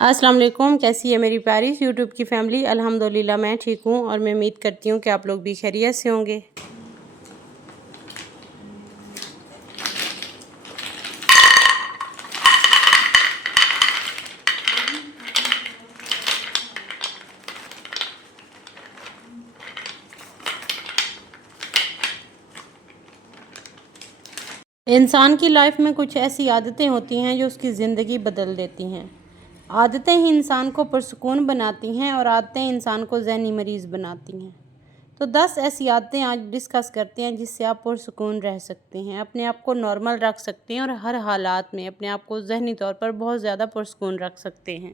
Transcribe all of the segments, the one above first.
السلام علیکم، کیسی ہے میری پیاری یوٹیوب کی فیملی؟ الحمدللہ میں ٹھیک ہوں اور میں امید کرتی ہوں کہ آپ لوگ بھی خیریت سے ہوں گے۔ انسان کی لائف میں کچھ ایسی عادتیں ہوتی ہیں جو اس کی زندگی بدل دیتی ہیں۔ عادتیں ہی انسان کو پرسکون بناتی ہیں اور عادتیں انسان کو ذہنی مریض بناتی ہیں۔ تو 10 ایسی عادتیں آج ڈسکس کرتے ہیں جس سے آپ پرسکون رہ سکتے ہیں، اپنے آپ کو نارمل رکھ سکتے ہیں اور ہر حالات میں اپنے آپ کو ذہنی طور پر بہت زیادہ پرسکون رکھ سکتے ہیں۔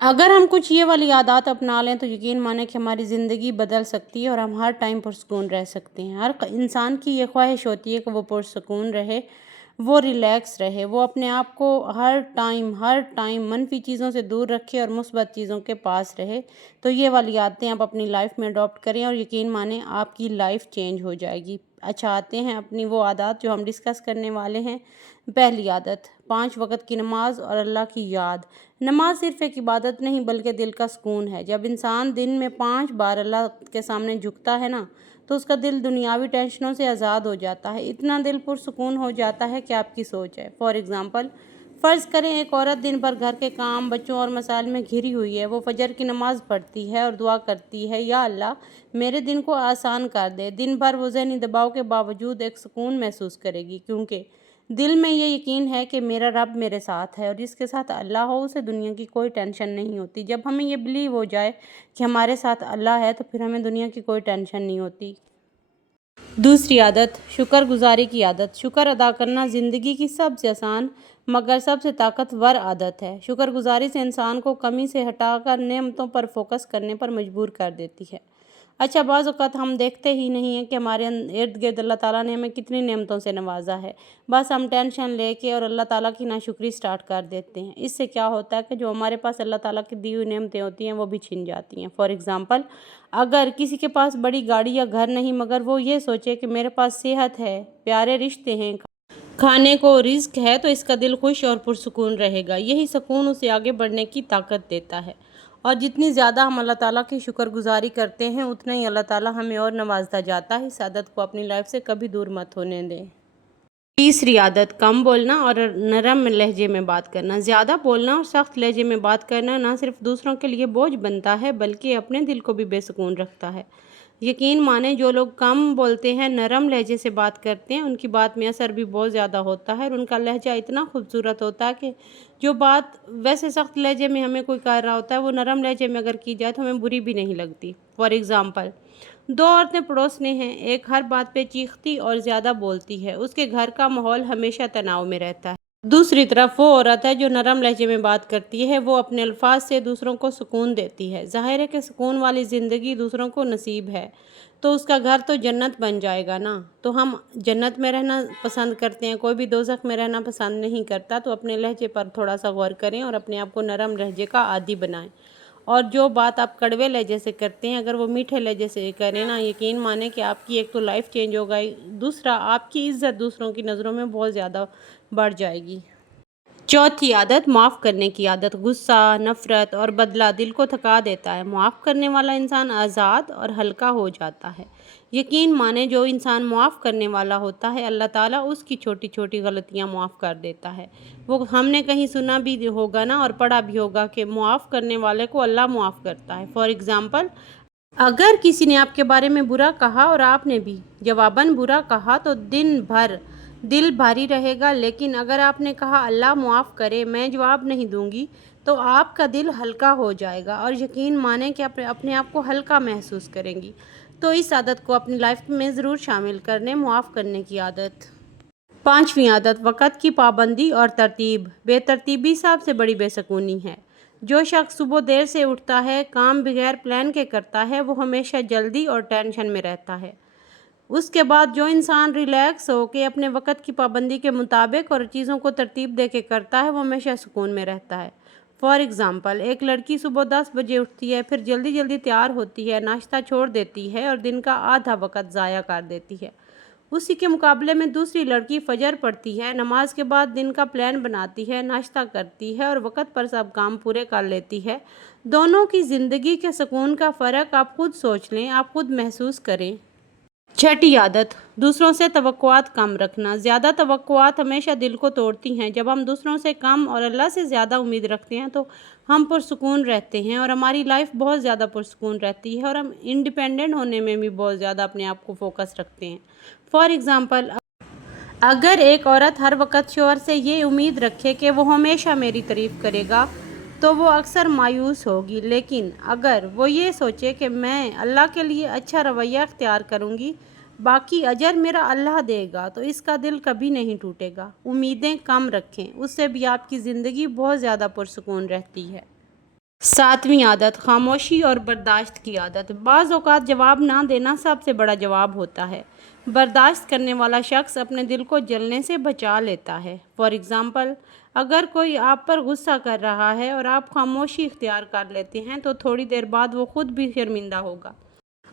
اگر ہم کچھ یہ والی عادات اپنا لیں تو یقین مانیں کہ ہماری زندگی بدل سکتی ہے اور ہم ہر ٹائم پرسکون رہ سکتے ہیں۔ ہر انسان کی یہ خواہش ہوتی ہے کہ وہ پرسکون رہے، وہ ریلیکس رہے، وہ اپنے آپ کو ہر ٹائم منفی چیزوں سے دور رکھے اور مثبت چیزوں کے پاس رہے۔ تو یہ والی عادتیں آپ اپنی لائف میں اڈاپٹ کریں اور یقین مانیں آپ کی لائف چینج ہو جائے گی۔ اچھا، آتے ہیں اپنی وہ عادات جو ہم ڈسکس کرنے والے ہیں۔ پہلی عادت، 5 وقت کی نماز اور اللہ کی یاد۔ نماز صرف ایک عبادت نہیں بلکہ دل کا سکون ہے۔ جب انسان دن میں 5 بار اللہ کے سامنے جھکتا ہے نا تو اس کا دل دنیاوی ٹینشنوں سے آزاد ہو جاتا ہے، اتنا دل پرسکون ہو جاتا ہے کہ آپ کی سوچ ہے۔ فار ایگزامپل، فرض کریں ایک عورت دن بھر گھر کے کام، بچوں اور مسائل میں گھری ہوئی ہے۔ وہ فجر کی نماز پڑھتی ہے اور دعا کرتی ہے، یا اللہ میرے دن کو آسان کر دے۔ دن بھر وہ ذہنی دباؤ کے باوجود ایک سکون محسوس کرے گی، کیونکہ دل میں یہ یقین ہے کہ میرا رب میرے ساتھ ہے اور جس کے ساتھ اللہ ہو اسے دنیا کی کوئی ٹینشن نہیں ہوتی۔ جب ہمیں یہ بلیو ہو جائے کہ ہمارے ساتھ اللہ ہے تو پھر ہمیں دنیا کی کوئی ٹینشن نہیں ہوتی۔ دوسری عادت، شکر گزاری کی عادت۔ شکر ادا کرنا زندگی کی سب سے آسان مگر سب سے طاقتور عادت ہے۔ شکر گزاری سے انسان کو کمی سے ہٹا کر نعمتوں پر فوکس کرنے پر مجبور کر دیتی ہے۔ اچھا، بعض اوقات ہم دیکھتے ہی نہیں ہیں کہ ہمارے ارد گرد اللہ تعالیٰ نے ہمیں کتنی نعمتوں سے نوازا ہے، بس ہم ٹینشن لے کے اور اللہ تعالیٰ کی ناشکری سٹارٹ کر دیتے ہیں۔ اس سے کیا ہوتا ہے کہ جو ہمارے پاس اللہ تعالیٰ کی دی ہوئی نعمتیں ہوتی ہیں وہ بھی چھن جاتی ہیں۔ فار ایگزامپل، اگر کسی کے پاس بڑی گاڑی یا گھر نہیں مگر وہ یہ سوچے کہ میرے پاس صحت ہے، پیارے رشتے ہیں، کھانے کو رزق ہے، تو اس کا دل خوش اور پرسکون رہے گا۔ یہی سکون اسے آگے بڑھنے کی طاقت دیتا ہے، اور جتنی زیادہ ہم اللہ تعالیٰ کی شکر گزاری کرتے ہیں اتنا ہی اللہ تعالیٰ ہمیں اور نوازتا جاتا ہے۔ اس عادت کو اپنی لائف سے کبھی دور مت ہونے دیں۔ تیسری عادت، کم بولنا اور نرم لہجے میں بات کرنا۔ زیادہ بولنا اور سخت لہجے میں بات کرنا نہ صرف دوسروں کے لیے بوجھ بنتا ہے بلکہ اپنے دل کو بھی بے سکون رکھتا ہے۔ یقین مانیں جو لوگ کم بولتے ہیں، نرم لہجے سے بات کرتے ہیں، ان کی بات میں اثر بھی بہت زیادہ ہوتا ہے اور ان کا لہجہ اتنا خوبصورت ہوتا ہے کہ جو بات ویسے سخت لہجے میں ہمیں کوئی کر رہا ہوتا ہے وہ نرم لہجے میں اگر کی جائے تو ہمیں بری بھی نہیں لگتی۔ فار ایگزامپل، 2 عورتیں پڑوسنے ہیں، ایک ہر بات پہ چیختی اور زیادہ بولتی ہے، اس کے گھر کا ماحول ہمیشہ تناؤ میں رہتا ہے۔ دوسری طرف وہ عورت ہے جو نرم لہجے میں بات کرتی ہے، وہ اپنے الفاظ سے دوسروں کو سکون دیتی ہے۔ ظاہر ہے کہ سکون والی زندگی دوسروں کو نصیب ہے تو اس کا گھر تو جنت بن جائے گا نا۔ تو ہم جنت میں رہنا پسند کرتے ہیں، کوئی بھی دوزخ میں رہنا پسند نہیں کرتا، تو اپنے لہجے پر تھوڑا سا غور کریں اور اپنے آپ کو نرم لہجے کا عادی بنائیں، اور جو بات آپ کڑوے لہجے سے کرتے ہیں اگر وہ میٹھے لہجے سے کریں نا، یقین مانیں کہ آپ کی ایک تو لائف چینج ہوگا، دوسرا آپ کی عزت دوسروں کی نظروں میں بہت زیادہ بڑھ جائے گی۔ چوتھی عادت، معاف کرنے کی عادت۔ غصہ، نفرت اور بدلہ دل کو تھکا دیتا ہے۔ معاف کرنے والا انسان آزاد اور ہلکا ہو جاتا ہے۔ یقین مانیں جو انسان معاف کرنے والا ہوتا ہے اللہ تعالیٰ اس کی چھوٹی چھوٹی غلطیاں معاف کر دیتا ہے۔ وہ ہم نے کہیں سنا بھی ہوگا نا اور پڑھا بھی ہوگا کہ معاف کرنے والے کو اللہ معاف کرتا ہے۔ فار ایگزامپل، اگر کسی نے آپ کے بارے میں برا کہا اور آپ نے بھی جواباً برا کہا تو دن بھر دل بھاری رہے گا، لیکن اگر آپ نے کہا اللہ معاف کرے میں جواب نہیں دوں گی تو آپ کا دل ہلکا ہو جائے گا اور یقین مانیں کہ اپنے آپ کو ہلکا محسوس کریں گی۔ تو اس عادت کو اپنی لائف میں ضرور شامل کرنے، معاف کرنے کی عادت۔ پانچویں عادت، وقت کی پابندی اور ترتیب۔ بے ترتیبی سب سے بڑی بے سکونی ہے۔ جو شخص صبح دیر سے اٹھتا ہے، کام بغیر پلان کے کرتا ہے، وہ ہمیشہ جلدی اور ٹینشن میں رہتا ہے۔ اس کے بعد جو انسان ریلیکس ہو کے اپنے وقت کی پابندی کے مطابق اور چیزوں کو ترتیب دے کے کرتا ہے وہ ہمیشہ سکون میں رہتا ہے۔ فار ایگزامپل، ایک لڑکی صبح 10 بجے اٹھتی ہے، پھر جلدی جلدی تیار ہوتی ہے، ناشتہ چھوڑ دیتی ہے اور دن کا آدھا وقت ضائع کر دیتی ہے۔ उसी के मुकाबले में दूसरी लड़की फजर पढ़ती है, नमाज के बाद दिन का प्लान बनाती है, नाश्ता करती है और वक्त पर सब काम पूरे कर लेती है। दोनों की ज़िंदगी के सुकून का फ़र्क आप खुद सोच लें, आप खुद महसूस करें। छठी आदत, दूसरों से तवक्कुआत कम रखना। ज़्यादा तवक्कुआत हमेशा दिल को तोड़ती हैं। जब हम दूसरों से कम और अल्लाह से ज़्यादा उम्मीद रखते हैं तो हम पुरसुकून रहते हैं और हमारी लाइफ बहुत ज़्यादा पुरसुकून रहती है और हम इंडिपेंडेंट होने में भी बहुत ज़्यादा अपने आप को फोकस रखते हैं। फॉर एग्ज़ाम्पल, अगर एक औरत हर वक्त शौहर से ये उम्मीद रखे कि वो हमेशा मेरी तारीफ़ करेगा तो वो अक्सर मायूस होगी। लेकिन अगर वो ये सोचे कि मैं अल्लाह के लिए अच्छा रवैया अख्तियार करूँगी, बाकी अजर मेरा अल्लाह देगा, तो इसका दिल कभी नहीं टूटेगा। उम्मीदें कम रखें, उससे भी आपकी ज़िंदगी बहुत ज़्यादा पुरसुकून रहती है। सातवीं आदत, खामोशी और बर्दाश्त की आदत। बाज़ औक़ात जवाब ना देना सबसे बड़ा जवाब होता है। बर्दाश्त करने वाला शख्स अपने दिल को जलने से बचा लेता है। फॉर एग्ज़ाम्पल, अगर कोई आप पर गुस्सा कर रहा है और आप खामोशी इख्तियार कर लेते हैं तो थोड़ी देर बाद वो खुद भी शर्मिंदा होगा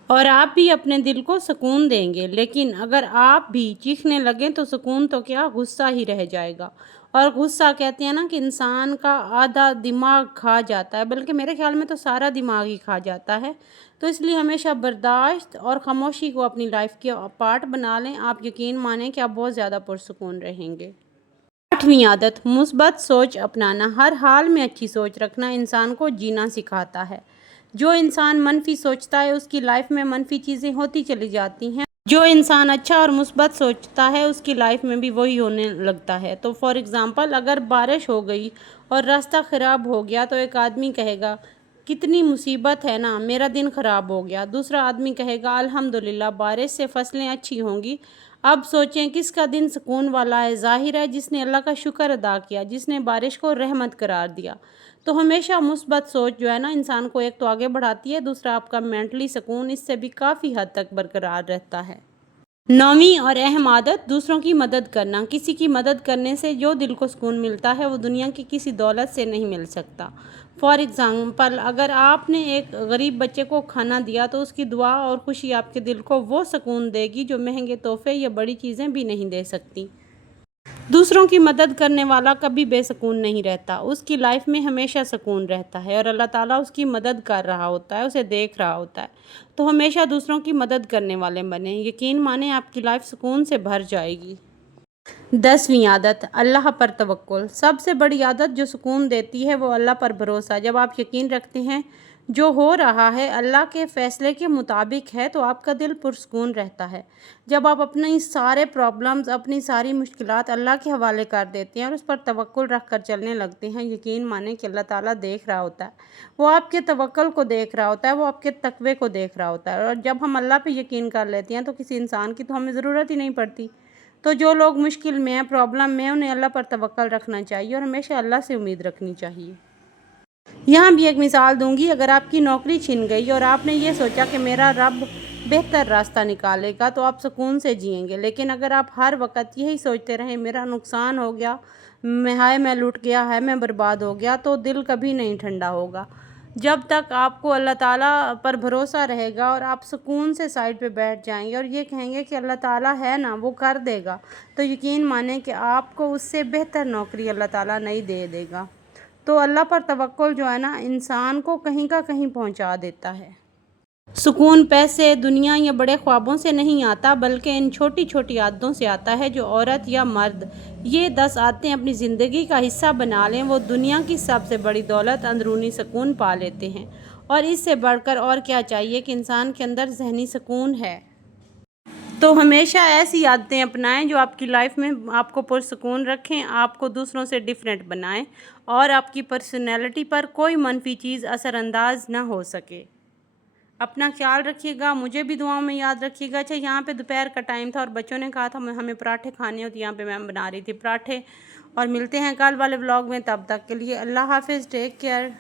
और आप भी अपने दिल को सुकून देंगे। लेकिन अगर आप भी चीखने लगें तो सुकून तो क्या, गुस्सा ही रह जाएगा। और गुस्सा कहते हैं ना कि इंसान का आधा दिमाग खा जाता है, बल्कि मेरे ख्याल में तो सारा दिमाग ही खा जाता है। तो इसलिए हमेशा बर्दाश्त और खामोशी को अपनी लाइफ के पार्ट बना लें। आप यकीन मानें कि आप बहुत ज़्यादा पुरसुकून रहेंगे। आठवीं आदत, मुस्बत सोच अपनाना। हर हाल में अच्छी सोच रखना इंसान को जीना सिखाता है। जो इंसान मनफी सोचता है उसकी लाइफ में मनफी चीज़ें होती चली जाती हैं। जो इंसान अच्छा और मुस्बत सोचता है उसकी लाइफ में भी वही होने लगता है। तो फॉर एग्ज़ाम्पल, अगर बारिश हो गई और रास्ता ख़राब हो गया तो एक आदमी कहेगा कितनी मुसीबत है ना, मेरा दिन ख़राब हो गया। दूसरा आदमी कहेगा अल्हम्दुलिल्लाह, बारिश से फसलें अच्छी होंगी। अब सोचें किसका दिन सुकून वाला है। ज़ाहिर है जिसने अल्लाह का शुक्र अदा किया, जिसने बारिश को रहमत करार दिया। तो हमेशा मुस्बत सोच जो है ना, इंसान को एक तो आगे बढ़ाती है, दूसरा आपका मेंटली सुकून इससे भी काफ़ी हद तक बरकरार रहता है। नौवीं और अहम आदत, दूसरों की मदद करना। किसी की मदद करने से जो दिल को सुकून मिलता है वो दुनिया की किसी दौलत से नहीं मिल सकता। फॉर एग्ज़ाम्पल, अगर आपने एक गरीब बच्चे को खाना दिया तो उसकी दुआ और खुशी आपके दिल को वो सुकून देगी जो महंगे तोहफे या बड़ी चीज़ें भी नहीं दे सकती। दूसरों की मदद करने वाला कभी बेसुकून नहीं रहता, उसकी लाइफ में हमेशा सुकून रहता है और अल्लाह ताला उसकी मदद कर रहा होता है, उसे देख रहा होता है। तो हमेशा दूसरों की मदद करने वाले बने, यकीन माने आपकी लाइफ सुकून से भर जाएगी। 10वीं आदत, अल्लाह पर तवक्कुल। सबसे बड़ी आदत जो सुकून देती है वो अल्लाह पर भरोसा। जब आप यकीन रखते हैं जो हो रहा है अल्लाह के फ़ैसले के मुताबिक है तो आपका दिल पुरसुकून रहता है। जब आप अपनी सारे प्रॉब्लम्स, अपनी सारी मुश्किलात अल्लाह के हवाले कर देते हैं और उस पर तवक्कुल रख कर चलने लगते हैं, यकीन माने कि अल्लाह ताला देख रहा होता है। वो आपके तवक्कुल को देख रहा होता है, वो आपके तकवे को देख रहा होता है। और जब हम अल्लाह पे यकीन कर लेते हैं तो किसी इंसान की तो हमें ज़रूरत ही नहीं पड़ती। तो जो लोग मुश्किल में हैं, प्रॉब्लम में हैं, उन्हें अल्लाह पर तवक्कुल रखना चाहिए और हमेशा अल्लाह से उम्मीद रखनी चाहिए। यहाँ भी एक मिसाल दूंगी, अगर आपकी नौकरी छिन गई और आपने ये सोचा कि मेरा रब बेहतर रास्ता निकालेगा तो आप सुकून से जिएंगे। लेकिन अगर आप हर वक्त यही सोचते रहें मेरा नुकसान हो गया, मैं लूट गया है, मैं बर्बाद हो गया, तो दिल कभी नहीं ठंडा होगा। जब तक आपको अल्लाह ताला पर भरोसा रहेगा और आप सुकून से साइड पे बैठ जाएंगे और ये कहेंगे कि अल्लाह ताला है ना, वो कर देगा, तो यकीन माने कि आपको उससे बेहतर नौकरी अल्लाह ताला नहीं दे देगा। तो अल्लाह पर तवक्कुल जो है ना, इंसान को कहीं का कहीं पहुंचा देता है। सुकून पैसे, दुनिया या बड़े ख्वाबों से नहीं आता, बल्कि इन छोटी छोटी आदतों से आता है। जो औरत या मर्द ये 10 आदतें अपनी ज़िंदगी का हिस्सा बना लें, वो दुनिया की सबसे बड़ी दौलत अंदरूनी सुकून पा लेते हैं। और इससे बढ़कर और क्या चाहिए कि इंसान के अंदर ज़हनी सुकून है। तो हमेशा ऐसी आदतें अपनाएं जो आपकी लाइफ में आपको पुरसुकून रखें, आपको दूसरों से डिफरेंट बनाएं और आपकी पर्सनैलिटी पर कोई मनफी चीज़ असरअंदाज ना हो सके। अपना ख्याल रखिएगा, मुझे भी दुआओं में याद रखिएगा। अच्छा, यहाँ पे दोपहर का टाइम था और बच्चों ने कहा था हमें पराठे खाने हो, तो यहाँ पे मैं बना रही थी पराठे। और मिलते हैं कल वाले व्लॉग में, तब तक के लिए अल्लाह हाफिज़, टेक केयर।